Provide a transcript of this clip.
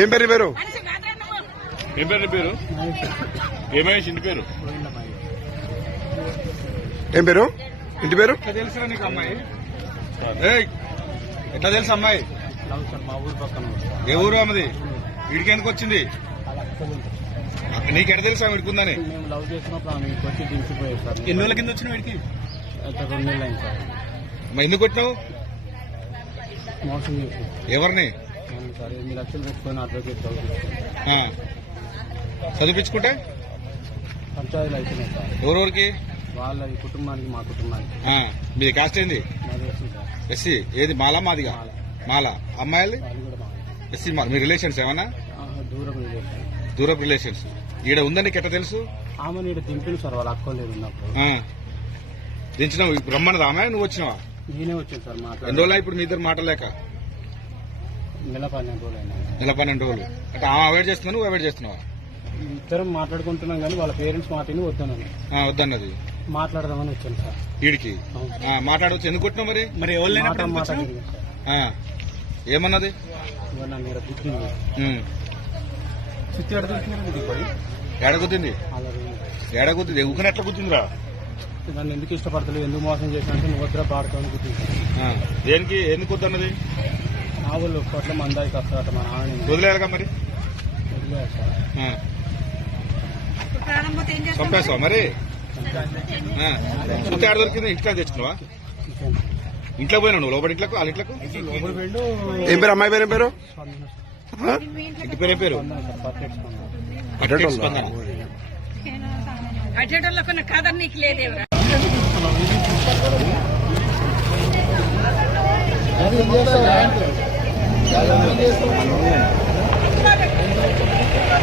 ఏం పేరు పేరు? ఏం పేరు పేరు? ఏమేసి ఇంటి పేరు? ఏం పేరు? ఇంటి పేరు? తెలుసురా నీకు అమ్మాయి? ఎట్లా తెలుసు అమ్మాయి? ఏ ఊరు అమ్మది వీడికి ఎందుకు వచ్చింది? నీకు ఎట్లా తెలుసు ఆమె వీడికి మేము లవ్ చేసినప్పుడు ఆమె ఇక్కడికి వచ్చి దించిపోయారు సార్ ఎన్ని రోజుల కింద వచ్చిన వీడికి? ఎందుకు కొట్టినావు? మోసం ఎవరిని? ఎనిమిది లక్షలు పెట్టుకొని అడ్వకేట్. చదివించుకుంటే? పంచాయతీలు అయిపోయినాయి సార్. ఎవరెవరికి? వాళ్ళ కుటుంబానికి మా కుటుంబానికి. మీది కాస్ట్ ఏంది? ఎస్సీ ఏది మాలా మాదిగా? మాల. అమ్మాయిలు మా ఎస్సీ మాల మీ రిలేషన్స్ ఏమన్నా? దూరం రిలేషన్ దూరపు రిలేషన్స్. ఈడ ఉందని ఎట్లా తెలుసు? ఆమె దింపిన సార్ వాళ్ళ అక్క లేదు ఉన్నప్పుడు. ఆ. దించినావు రమ్మన్నది ఆమె? నువ్వు వచ్చినావా? నేనే వచ్చాను సార్ ఎన్ని మాట్లాడి రోజులు ఇప్పుడు మీ ఇద్దరు మాటలేక నెల పన్నెండు రోజులు అయినా నెల పన్నెండు రోజులు. అంటే ఆమె అవాయిడ్ చేస్తున్నావు నువ్వు అవాయిడ్ చేస్తున్నావా? ఇద్దరం మాట్లాడుకుంటున్నాం కానీ వాళ్ళ పేరెంట్స్ మాటని వద్దనని ఆ, వద్దన్నది. మాట్లాడదామని వచ్చాను సార్. వీడికి అవును. ఆ, మాట్లాడవచ్చు ఎందుకు కొట్టినావు మరి? మరి మాట మాట సార్. ఆ. ఏమన్నది? ఇవాళ నన్ను ఈడ గుర్తింది ఉమ్. చిత్తి అలా ఏడ ఎట్లా గుద్దిందిరా? నన్ను ఎందుకు ఇష్టపడతలేదు ఎందుకు మోసం చేసినట్టు నువ్వు వద్ద పాడుతాను గుర్తించాను ఆ. దేనికి ఎందుకు వద్దన్నది? మా వాళ్ళు కొట్ల మందాయి వస్తారట మా నాన్న వదిలేయాలిగా మరి. చంపేస్తావా మరి? ఆ. సుత్తి ఆడ దొరికింది ఇంట్లో తెచ్చుకున్నావా? ఇంట్లో పోయినావు నువ్వు లోపల ఇంట్లోకి వాళ్ళ ఇంట్లోకి? వెళ్ళు ఏం పేరు అమ్మాయి పేరు ఏం పేరు? ఇంటి పేరు ఏం పేరు? అడ్డేటోళ్ళకున్న కాదని నీకు లేదేవరా ఏం